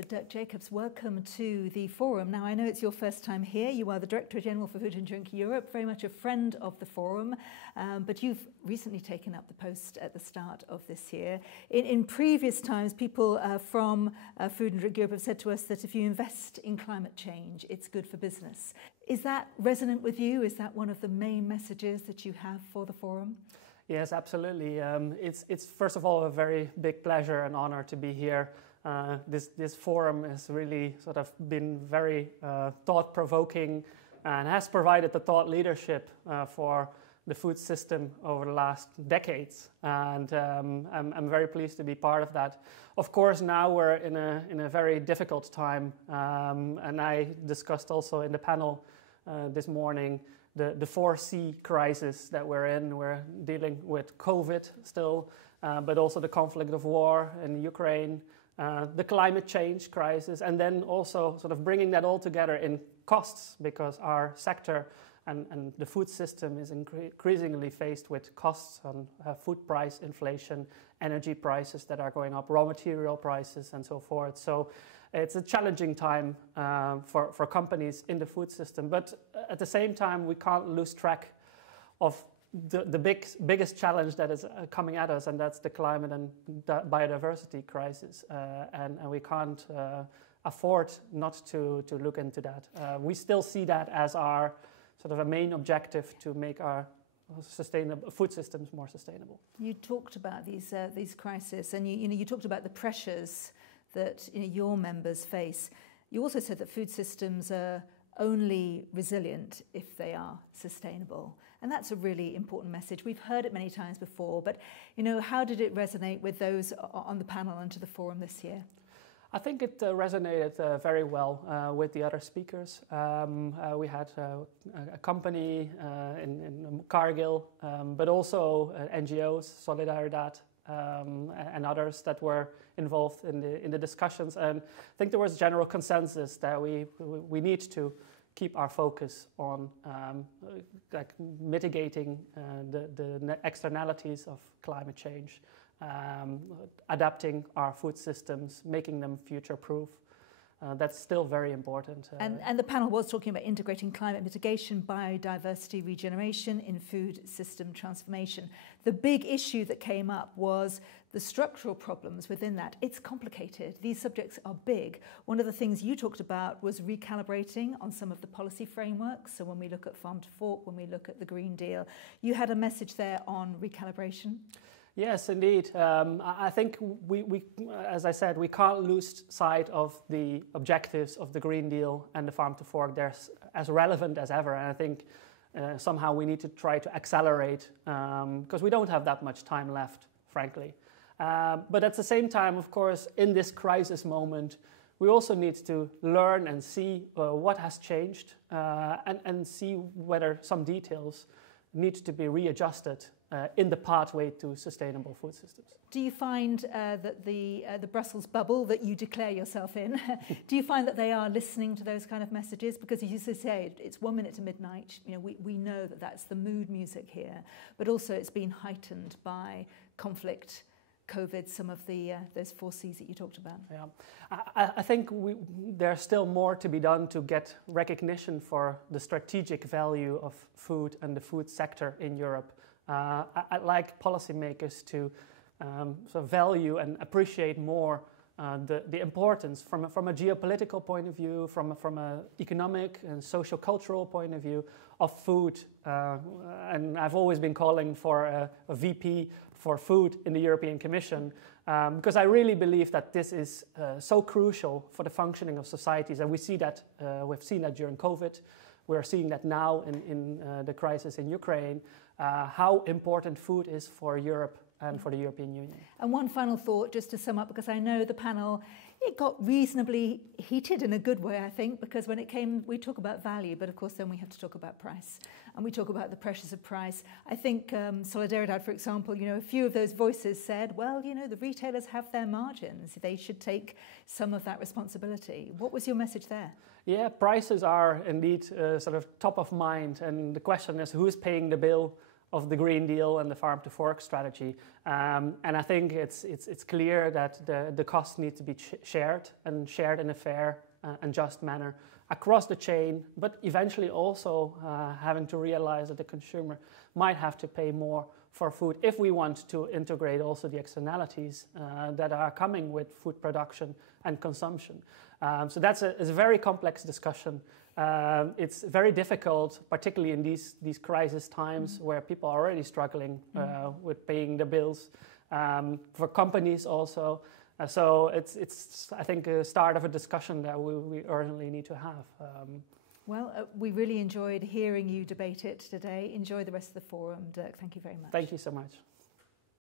So Dirk Jacobs, welcome to the forum. Now I know it's your first time here. You are the Director General for Food and Drink Europe, very much a friend of the forum, but you've recently taken up the post at the start of this year. In previous times, people from Food and Drink Europe have said to us that if you invest in climate change, it's good for business. Is that resonant with you? Is that one of the main messages that you have for the forum? Yes, absolutely. It's first of all a very big pleasure and honor to be here. This forum has really sort of been very thought-provoking and has provided the thought leadership for the food system over the last decades, and I'm very pleased to be part of that. Of course, now we're in a very difficult time, and I discussed also in the panel this morning the 4C crisis that we're in. We're dealing with COVID still, but also the conflict of war in Ukraine, the climate change crisis, and then also sort of bringing that all together in costs, because our sector and the food system is increasingly faced with costs on food price inflation, energy prices that are going up, raw material prices, and so forth. So it's a challenging time for companies in the food system, but at the same time we can't lose track of the biggest challenge that is coming at us, and that's the climate and biodiversity crisis, and we can't afford not to look into that. We still see that as our sort of a main objective to make our sustainable food systems more sustainable. You talked about these crises, and you talked about the pressures that your members face. You also said that food systems are only resilient if they are sustainable. And that's a really important message. We've heard it many times before, but how did it resonate with those on the panel and to the forum this year? I think it resonated very well with the other speakers. We had a company in Cargill, but also NGOs, Solidaridad, and others that were involved in the discussions. And I think there was general consensus that we need to keep our focus on mitigating the externalities of climate change, adapting our food systems, making them future-proof. That's still very important. And the panel was talking about integrating climate mitigation, biodiversity regeneration in food system transformation. The big issue that came up was the structural problems within that. It's complicated. These subjects are big. One of the things you talked about was recalibrating on some of the policy frameworks. So when we look at Farm to Fork, when we look at the Green Deal, you had a message there on recalibration. Yes, indeed. I think we, as I said, we can't lose sight of the objectives of the Green Deal and the Farm to Fork. They're as relevant as ever, and I think somehow we need to try to accelerate because we don't have that much time left, frankly. But at the same time, of course, in this crisis moment, we also need to learn and see what has changed and see whether some details need to be readjusted in the pathway to sustainable food systems. Do you find that the Brussels bubble that you declare yourself in, do you find that they are listening to those kind of messages? Because as you say, it's 1 minute to midnight. We know that that's the mood music here, but also it's been heightened by conflict, COVID, some of those 4Cs that you talked about. Yeah, I think there's still more to be done to get recognition for the strategic value of food and the food sector in Europe. I'd like policymakers to sort of value and appreciate more the importance from a geopolitical point of view, from an economic and socio-cultural point of view of food. And I've always been calling for a VP for food in the European Commission because I really believe that this is so crucial for the functioning of societies. And we see that, we've seen that during COVID. We're seeing that now in the crisis in Ukraine, how important food is for Europe and for the European Union. And one final thought, just to sum up, because I know the panel, it got reasonably heated in a good way, I think, because when it came, we talk about value, but of course then we have to talk about price. And we talk about the pressures of price. I think Solidaridad, for example, a few of those voices said, well, the retailers have their margins. They should take some of that responsibility. What was your message there? Yeah, prices are indeed sort of top of mind. And the question is, who's paying the bill of the Green Deal and the Farm to Fork strategy. And I think it's clear that the costs need to be shared in a fair and just manner across the chain, but eventually also having to realize that the consumer might have to pay more for food if we want to integrate also the externalities that are coming with food production and consumption. So that's a very complex discussion. It's very difficult, particularly in these crisis times where people are already struggling with paying the bills, for companies also. So it's I think, a start of a discussion that we urgently need to have. Well, we really enjoyed hearing you debate it today. Enjoy the rest of the forum, Dirk. Thank you very much. Thank you so much.